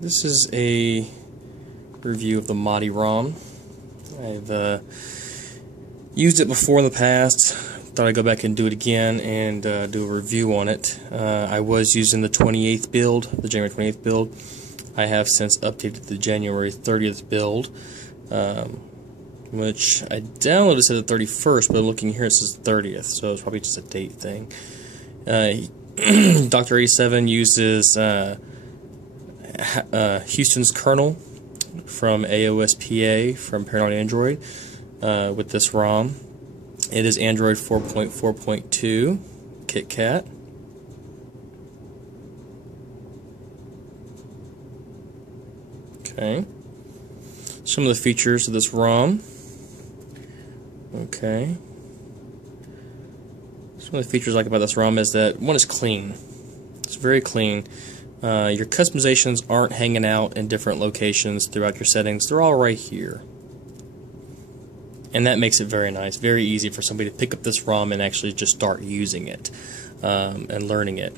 This is a review of the MAHDI ROM. I've used it before in the past. Thought I'd go back and do it again and do a review on it. I was using the 28th build, the January 28th build. I have since updated the January 30th build, which I downloaded said the 31st, but looking here it says 30th, so it's probably just a date thing. Dr. 87 uses Houston's kernel from AOSPA from Paranoid Android with this ROM. It is Android 4.4.2 KitKat. Okay. Some of the features of this ROM. Okay. Some of the features I like about this ROM is that one is clean. It's very clean. Your customizations aren't hanging out in different locations throughout your settings. They're all right here. And that makes it very nice, very easy for somebody to pick up this ROM and actually just start using it and learning it.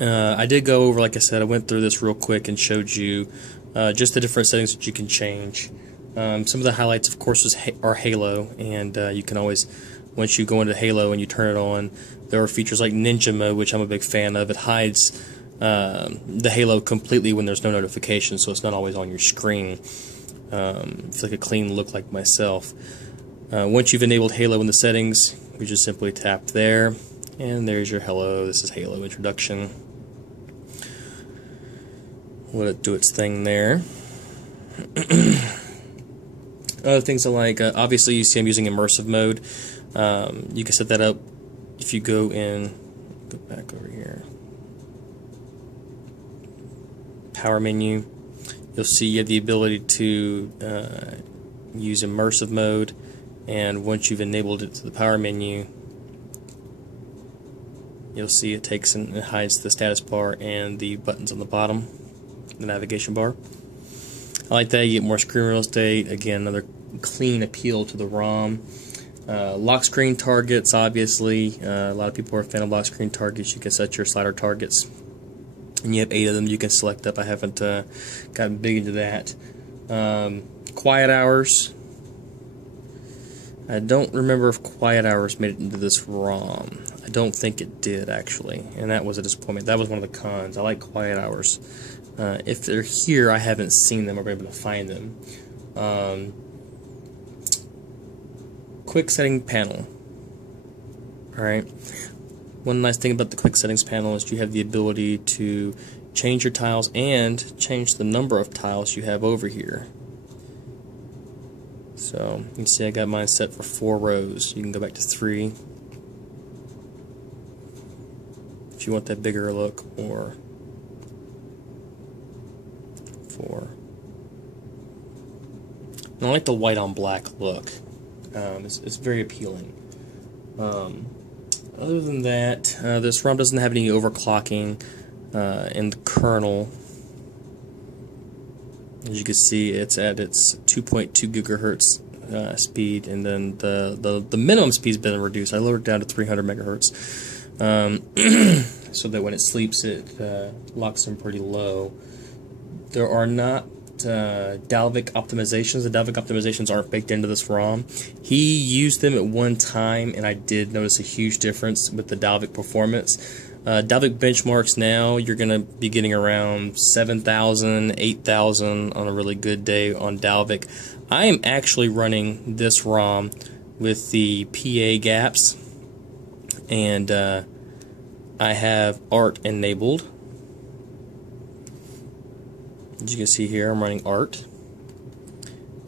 I did go over, like I said, I went through this real quick and showed you just the different settings that you can change. Some of the highlights, of course, are Halo, and you can always, once you go into Halo and you turn it on, there are features like Ninja Mode, which I'm a big fan of. It hides the Halo completely when there's no notification, so it's not always on your screen. It's like a clean look like myself. Once you've enabled Halo in the settings, you just simply tap there, and there's your Hello. This is Halo introduction. Let it do its thing there. Other things I like, obviously you see I'm using immersive mode. You can set that up if you go back over here. Power menu. You'll see you have the ability to use immersive mode, and once you've enabled it to the power menu, you'll see it takes and it hides the status bar and the buttons on the bottom, the navigation bar. I like that. You get more screen real estate. Again, another clean appeal to the ROM. Lock screen targets, obviously. A lot of people are a fan of lock screen targets. You can set your slider targets, and you have 8 of them you can select up. I haven't gotten big into that. Quiet hours. I don't remember if quiet hours made it into this ROM. I don't think it did, actually, and that was a disappointment. That was one of the cons. I like quiet hours. If they're here, I haven't seen them or been able to find them. Quick setting panel. Alright. One nice thing about the quick settings panel is you have the ability to change your tiles and change the number of tiles you have over here. So you can see I got mine set for 4 rows. You can go back to 3 if you want that bigger look, or 4. And I like the white on black look. It's very appealing. Other than that, this ROM doesn't have any overclocking in the kernel. As you can see, it's at its 2.2 gigahertz speed, and then the minimum speed's been reduced. I lowered it down to 300 megahertz, so that when it sleeps, it locks in pretty low. There are not Dalvik optimizations. The Dalvik optimizations aren't baked into this ROM. He used them at one time, and I did notice a huge difference with the Dalvik performance. Dalvik benchmarks now, you're going to be getting around 7,000, 8,000 on a really good day on Dalvik. I am actually running this ROM with the PA gaps, and I have ART enabled. As you can see here, I'm running ART,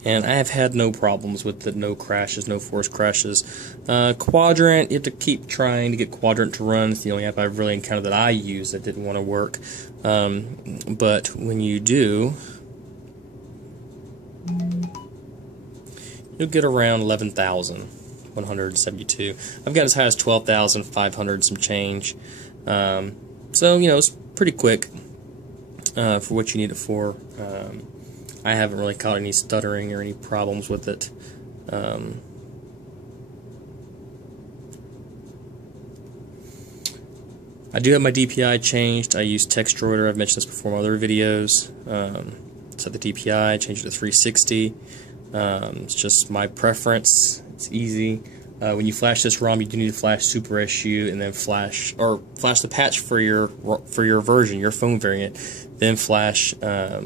and I have had no problems with it, no crashes, no forced crashes. Quadrant, you have to keep trying to get Quadrant to run. It's the only app I've really encountered that I use that didn't want to work. But when you do, you'll get around 11,172. I've got as high as 12,500 some change. So, you know, it's pretty quick. For what you need it for. I haven't really caught any stuttering or any problems with it. I do have my DPI changed. I use Textroider. I've mentioned this before in other videos. Set the DPI, change it to 360. It's just my preference. It's easy. When you flash this ROM, you do need to flash Super SU and then flash the patch for your version, your phone variant. Then flash a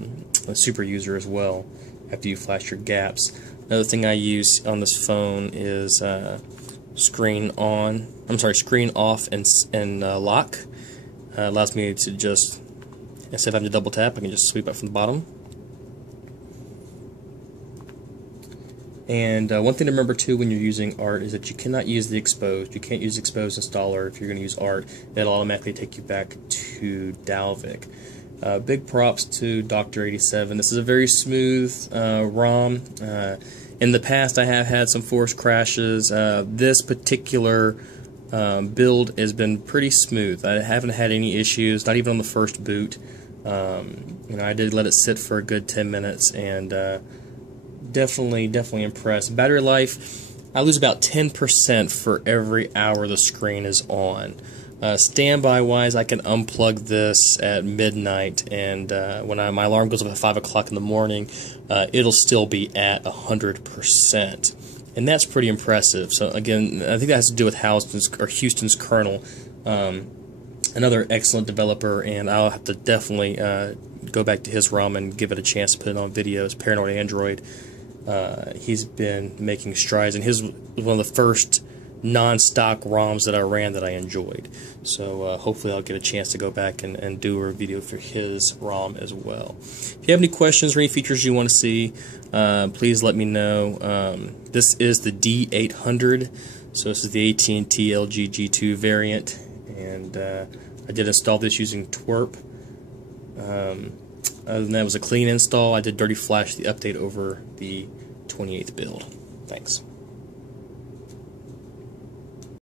Super User as well after you flash your gaps. Another thing I use on this phone is screen off and lock. Allows me to just, instead of having to double tap, I can just sweep up from the bottom. And one thing to remember too when you're using Art is that you cannot use the exposed. You can't use exposed installer if you're going to use Art. It'll automatically take you back to Dalvik. Big props to Dr. 87. This is a very smooth ROM. In the past, I have had some forced crashes. This particular build has been pretty smooth. I haven't had any issues, not even on the first boot. I did let it sit for a good 10 minutes, and definitely impressed. Battery life, I lose about 10% for every hour the screen is on. Standby wise, I can unplug this at midnight, and when my alarm goes up at 5 o'clock in the morning, it'll still be at 100%, and that's pretty impressive. So again, I think that has to do with Houston's kernel, another excellent developer, and I'll have to definitely go back to his ROM and give it a chance to put it on videos. Paranoid Android, he's been making strides, and his was one of the first non-stock ROMs that I ran that I enjoyed. So hopefully I'll get a chance to go back and do a video for his ROM as well. If you have any questions or any features you want to see, please let me know. This is the D800, so this is the AT&T LG G2 variant, and I did install this using twerp. Other than that, it was a clean install. I did dirty flash the update over the 28th build. Thanks.